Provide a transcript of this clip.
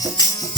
Thank you.